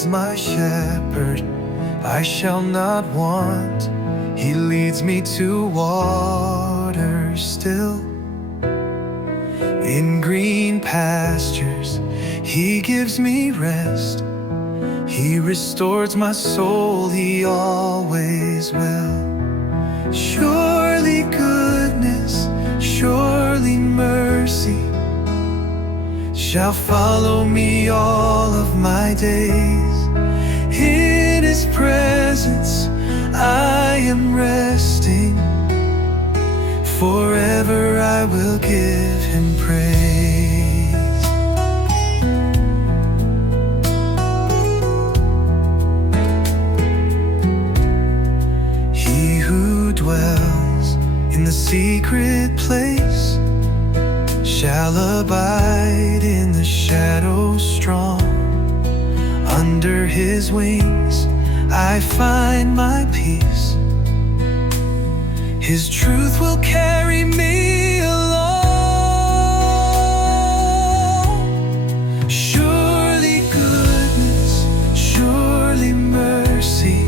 is my shepherd, I shall not want. He leads me to waters still. In green pastures He gives me rest. He restores my soul, He always will. Surely goodness, surely mercy shall follow me all of my days. In His presence I am resting. Forever I will give Him praise. He who dwells in the secret place shall abide in the shadows strong. Under His wings I find my peace. His truth will carry me along. Surely goodness, surely mercy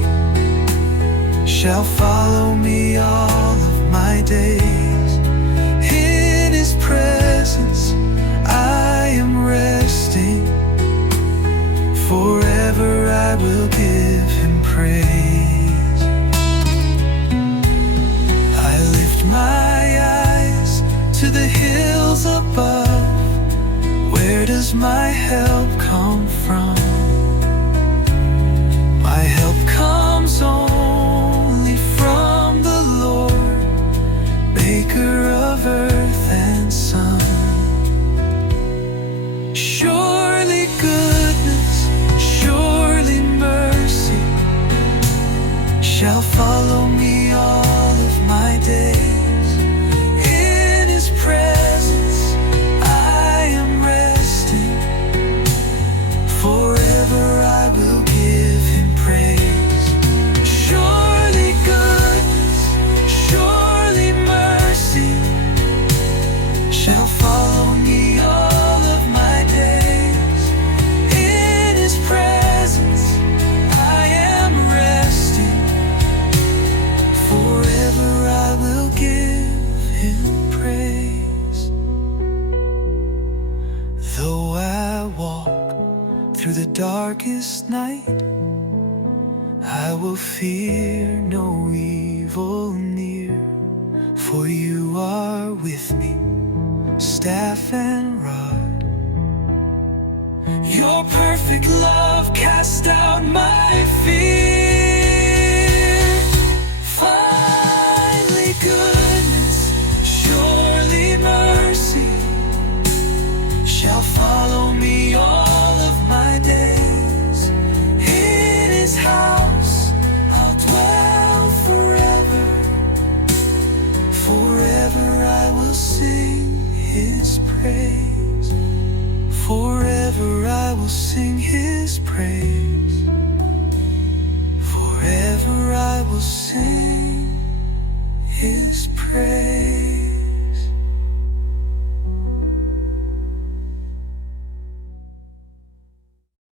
shall follow me all of my days. In His presence I am resting. Forever I will give Him praise. I lift my eyes to the hills above. Where does my help come from? My help comes only from the Lord, Maker of earth and sun. Surely goodness, surely mercy shall follow me all of my days. In His presence I am resting. Forever I will give Him praise. Surely goodness, surely mercy shall follow me all of my days. In His presence I am resting. Forever I will give Him praise. Though I walk through the darkest night, I will fear no evil near. For You are with me, staff and rod. Your perfect love casts out my fear. Finally goodness, surely mercy shall follow me all of my days. In His house I'll dwell forever. Forever I will sing His praise. Forever I will sing His praise. Forever I will sing His praise.